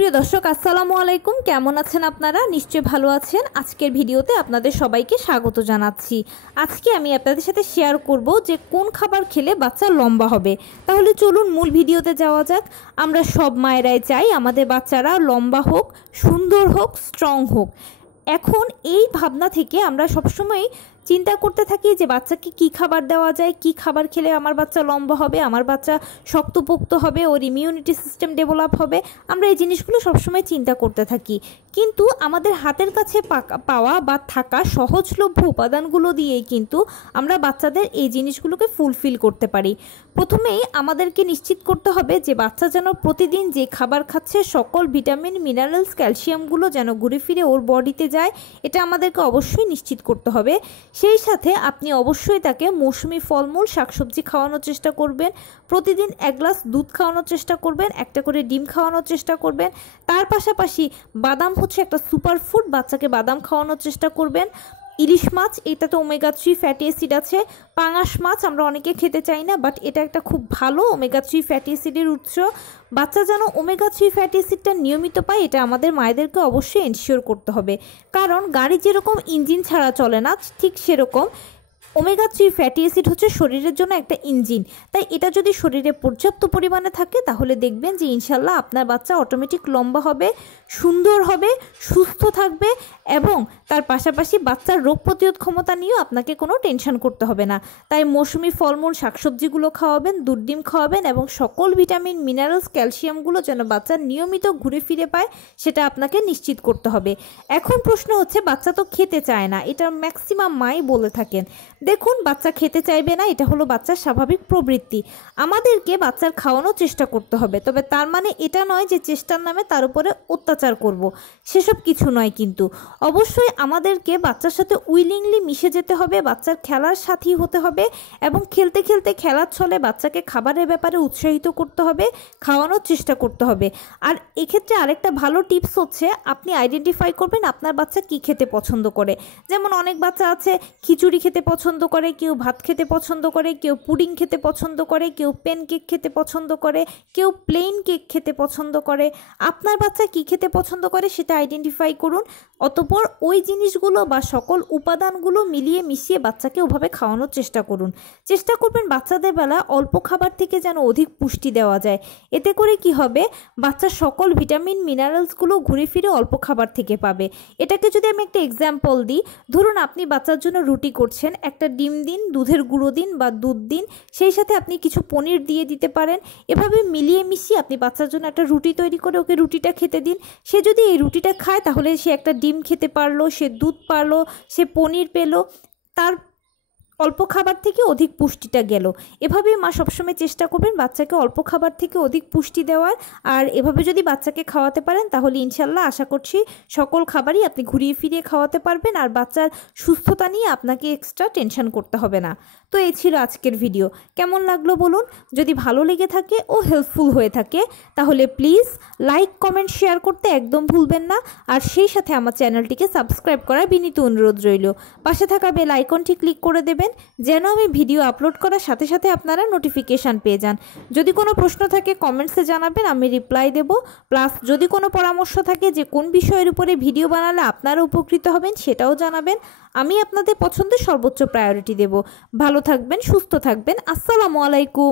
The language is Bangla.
প্রিয় দর্শক আসসালামু আলাইকুম, কেমন আছেন আপনারা? নিশ্চয়ই ভালো আছেন। আজকের ভিডিওতে আপনাদের সবাইকে স্বাগত জানাচ্ছি। আজকে আমি আপনাদের সাথে শেয়ার করব যে কোন খাবার খেলে বাচ্চা লম্বা হবে। তাহলে চলুন মূল ভিডিওতে যাওয়া যাক। আমরা সব মায়েরাই চাই আমাদের বাচ্চারা লম্বা হোক, সুন্দর হোক, স্ট্রং হোক। এখন এই ভাবনা থেকে আমরা সবসময় চিন্তা করতে থাকি যে বাচ্চাকে কী খাবার দেওয়া যায়, কী খাবার খেলে আমার বাচ্চা লম্বা হবে, আমার বাচ্চা শক্তপোক্ত হবে, ওর ইমিউনিটি সিস্টেম ডেভেলপ হবে। আমরা এই জিনিসগুলো সবসময় চিন্তা করতে থাকি, কিন্তু আমাদের হাতের কাছে পাওয়া বা থাকা সহজলভ্য উপাদানগুলো দিয়েই কিন্তু আমরা বাচ্চাদের এই জিনিসগুলোকে ফুলফিল করতে পারি। প্রথমেই আমাদেরকে নিশ্চিত করতে হবে যে বাচ্চা যেন প্রতিদিন যে খাবার খাচ্ছে সকল ভিটামিন, মিনারেলস, ক্যালসিয়ামগুলো যেন ঘুরে ফিরে ওর বডিতে যায়, এটা আমাদেরকে অবশ্যই নিশ্চিত করতে হবে। সেই সাথে আপনি অবশ্যই তাকে মৌসুমি ফলমূল, শাকসবজি খাওয়ানোর চেষ্টা করবেন। প্রতিদিন 1 গ্লাস দুধ খাওয়ানোর চেষ্টা করবেন, একটা করে ডিম খাওয়ানোর চেষ্টা করবেন। তার পাশাপাশি বাদাম হচ্ছে একটা সুপার ফুড, বাচ্চাকে বাদাম খাওয়ানোর চেষ্টা করবেন। ইলিশ মাছ, এটাতে ওমেগা 3 ফ্যাটি অ্যাসিড আছে। পাঙাশ মাছ আমরা অনেকে খেতে চাই না, বাট এটা একটা খুব ভালো ওমেগা 3 ফ্যাটি অ্যাসিডের উৎস। বাচ্চা যেন ওমেগা 3 ফ্যাটি অ্যাসিডটা নিয়মিত পায়, এটা আমাদের মায়েদেরকে অবশ্যই এনশিওর করতে হবে। কারণ গাড়ি যেরকম ইঞ্জিন ছাড়া চলে না, ঠিক সেরকম ওমেগা 3 ফ্যাটি অ্যাসিড হচ্ছে শরীরের জন্য একটা ইঞ্জিন। তাই এটা যদি শরীরে পর্যাপ্ত পরিমাণে থাকে তাহলে দেখবেন যে ইনশাল্লাহ আপনার বাচ্চা অটোমেটিক লম্বা হবে, সুন্দর হবে, সুস্থ থাকবে, এবং তার পাশাপাশি বাচ্চার রোগ প্রতিরোধ ক্ষমতা নিয়েও আপনাকে কোনো টেনশন করতে হবে না। তাই মৌসুমি ফলমূল, শাকসবজিগুলো খাওয়াবেন, দুধ ডিম খাওয়াবেন, এবং সকল ভিটামিন, মিনারেলস, ক্যালসিয়ামগুলো যেন বাচ্চা নিয়মিত ঘুরে ফিরে পায় সেটা আপনাকে নিশ্চিত করতে হবে। এখন প্রশ্ন হচ্ছে, বাচ্চা তো খেতে চায় না, এটা ম্যাক্সিমাম মাই বলে থাকেন। দেখুন, বাচ্চা খেতে চাইবে না, এটা হলো বাচ্চার স্বাভাবিক প্রবৃত্তি। আমাদেরকে বাচ্চার খাওয়ানোর চেষ্টা করতে হবে, তবে তার মানে এটা নয় যে চেষ্টার নামে তার উপরে অত্যাচার করব, সেসব কিছু নয়। কিন্তু অবশ্যই আমাদেরকে বাচ্চার সাথে উইলিংলি মিশে যেতে হবে, বাচ্চার খেলার সাথী হতে হবে, এবং খেলতে খেলতে খেলার ছলে বাচ্চাকে খাবারের ব্যাপারে উৎসাহিত করতে হবে, খাওয়ানোর চেষ্টা করতে হবে। আর এক্ষেত্রে আরেকটা ভালো টিপস হচ্ছে, আপনি আইডেন্টিফাই করবেন আপনার বাচ্চা কী খেতে পছন্দ করে। যেমন অনেক বাচ্চা আছে খিচুড়ি খেতে পছন্দ করে, কেউ ভাত খেতে পছন্দ করে, কেউ পুডিং খেতে পছন্দ করে, কেউ প্যান কেক খেতে পছন্দ করে, কেউ প্লেন কেক খেতে পছন্দ করে। আপনার বাচ্চা কী খেতে পছন্দ করে সেটা আইডেন্টিফাই করুন, অতঃপর ওই জিনিসগুলো বা সকল উপাদানগুলো মিলিয়ে মিশিয়ে বাচ্চাকে ওভাবে খাওয়ানোর চেষ্টা করুন। চেষ্টা করবেন বাচ্চাদের বেলা অল্প খাবার থেকে যেন অধিক পুষ্টি দেওয়া যায়। এতে করে কি হবে, বাচ্চা সকল ভিটামিন, মিনারেলসগুলো ঘুরে ফিরে অল্প খাবার থেকে পাবে। এটাকে যদি আমি একটা এক্সাম্পল দিই, ধরুন আপনি বাচ্চার জন্য রুটি করছেন, একটা ডিম দিন, দুধের গুঁড়ো দিন বা দুধ দিন, সেই সাথে আপনি কিছু পনির দিয়ে দিতে পারেন। এভাবে মিলিয়ে মিশিয়ে আপনি বাচ্চার জন্য একটা রুটি তৈরি করে ওকে রুটিটা খেতে দিন। সে যদি এই রুটিটা খায় তাহলে সে একটা ডিম খেতে পারলো, সে দুধ পারলো, সে পনির পেলো, তার অল্প খাবার থেকে অধিক পুষ্টিটা গেল। এভাবে মা সবসময় চেষ্টা করবেন বাচ্চাকে অল্প খাবার থেকে অধিক পুষ্টি দেওয়ার। আর এভাবে যদি বাচ্চাকে খাওয়াতে পারেন তাহলে ইনশাল্লাহ আশা করছি সকল খাবারই আপনি ঘুরিয়ে ফিরিয়ে খাওয়াতে পারবেন, আর বাচ্চার সুস্থতা নিয়ে আপনাকে এক্সট্রা টেনশন করতে হবে না। তো এই ছিল আজকের ভিডিও। কেমন লাগলো বলুন? যদি ভালো লেগে থাকে ও হেল্পফুল হয়ে থাকে তাহলে প্লিজ লাইক, কমেন্ট, শেয়ার করতে একদম ভুলবেন না। আর সেই সাথে আমার চ্যানেলটিকে সাবস্ক্রাইব করার বিনীত অনুরোধ রইল। পাশে থাকা বেল আইকনটি ক্লিক করে দেবেন যেন আমি ভিডিও আপলোড করার সাথে সাথে আপনারা নোটিফিকেশান পেয়ে যান। যদি কোনো প্রশ্ন থাকে কমেন্টসে জানাবেন, আমি রিপ্লাই দেব। প্লাস যদি কোনো পরামর্শ থাকে যে কোন বিষয়ের উপরে ভিডিও বানালে আপনারা উপকৃত হবেন সেটাও জানাবেন। আমি আপনাদের পছন্দের সর্বোচ্চ প্রায়োরিটি দেব। ভালো থাকবেন, সুস্থ থাকবেন। আসসালামু আলাইকুম।